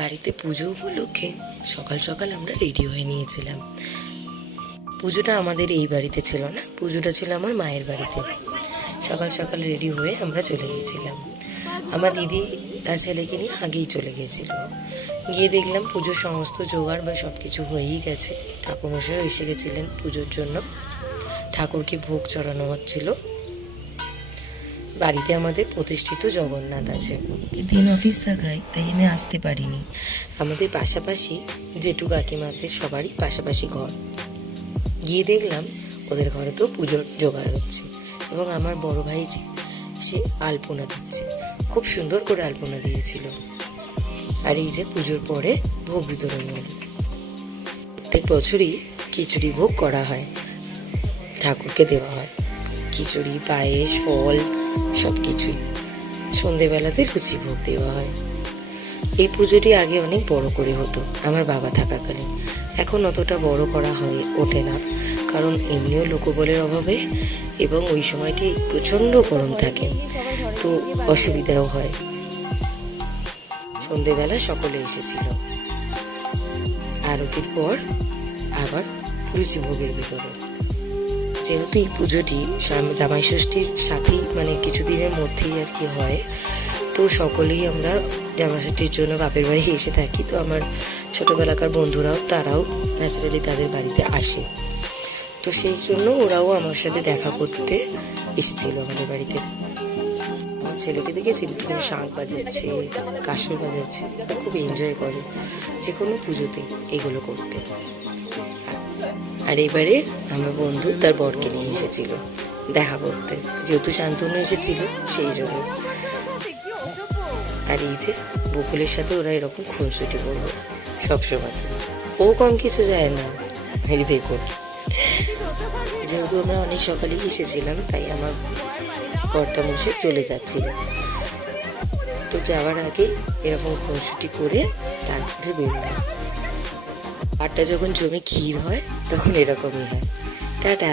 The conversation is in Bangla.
বাড়িতে পুজো উপলক্ষে সকাল সকাল আমরা রেডি হয়ে নিয়েছিলাম। পুজোটা আমাদের এই বাড়িতে ছিল না, পুজোটা ছিল আমার মায়ের বাড়িতে। সকাল সকাল রেডি হয়ে আমরা চলে গিয়েছিলাম। আমার দিদি তার ছেলেকে নিয়ে আগেই চলে গিয়েছিল। গিয়ে দেখলাম পুজোর সমস্ত জোগাড় বা সব কিছু হয়েই গেছে। ঠাকুরমশাইও এসে গেছিলেন পুজোর জন্য। ঠাকুরকে ভোগ চড়ানো হচ্ছিল। বাড়িতে আমাদের প্রতিষ্ঠিত জগন্নাথ আছে। দিন অফিস থাকায় তাই আমি আসতে পারিনি। আমাদের পাশাপাশি জেঠু কাকিমাদের সবারই পাশাপাশি ঘর। গিয়ে দেখলাম ওদের ঘরে তো পুজোর জোগাড় হচ্ছে এবং আমার বড় ভাই যে সে আলপনা দিচ্ছে, খুব সুন্দর করে আলপনা দিয়েছিল। আর এই যে পুজোর পরে ভোগ বিতরণ হল। প্রত্যেক বছরই খিচুড়ি ভোগ করা হয়, ঠাকুরকে দেওয়া হয় খিচুড়ি, পায়েস, ফল সব কিছুই। সন্ধেবেলাতে লুচি ভোগ দেওয়া হয়। এই পুজোটি আগে অনেক বড় করে হতো আমার বাবা থাকাকালীন। এখন অতটা বড় করা ওঠে না, কারণ এমনিও লোকবলের অভাবে এবং ওই সময়টি প্রচণ্ড গরম থাকে, তো অসুবিধাও হয়। সন্ধেবেলা সকলে এসেছিল। আরতির পর আবার লুচি ভোগের বিতরণ। যেহেতু এই পুজোটি জামাই ষষ্ঠীর সাথেই কিছুদিনের মধ্যেই আর কি হয়, তো সকলেই আমরা জামাই ষষ্ঠীর জন্য বাপের বাড়ি এসে থাকি। তো আমার ছোটোবেলাকার বন্ধুরাও তারাও ন্যাচারালি তাদের বাড়িতে আসে, তো সেই জন্য ওরাও আমার সাথে দেখা করতে এসেছিল আমাদের বাড়িতে। আমার ছেলেকে দেখেছি এখানে শাঁখ বাজাচ্ছে, কাঁসর বাজাচ্ছে, খুব এনজয় করে যে কোনো পুজোতে এগুলো করতে। আর এবারে আমার বন্ধু তার বরকে নিয়ে এসেছিল দেখা করতে, যেহেতু শান্তনু এসেছিল সেই জন্য। আর এই যে বকুলের সাথে ওরা এরকম খুনসুটি করবে সবসময়, ও কম কিছু যায় না। এই দেখুন, যেহেতু আমরা অনেক সকালেই এসেছিলাম তাই আমার কর্তামশাই চলে যাচ্ছিল, তো যাওয়ার আগে এরকম খুনসুটি করে তারপরে বেরোলাম। পাটটা যখন জমে ক্ষীর হয় তখন এরকমই হয়। টাটা।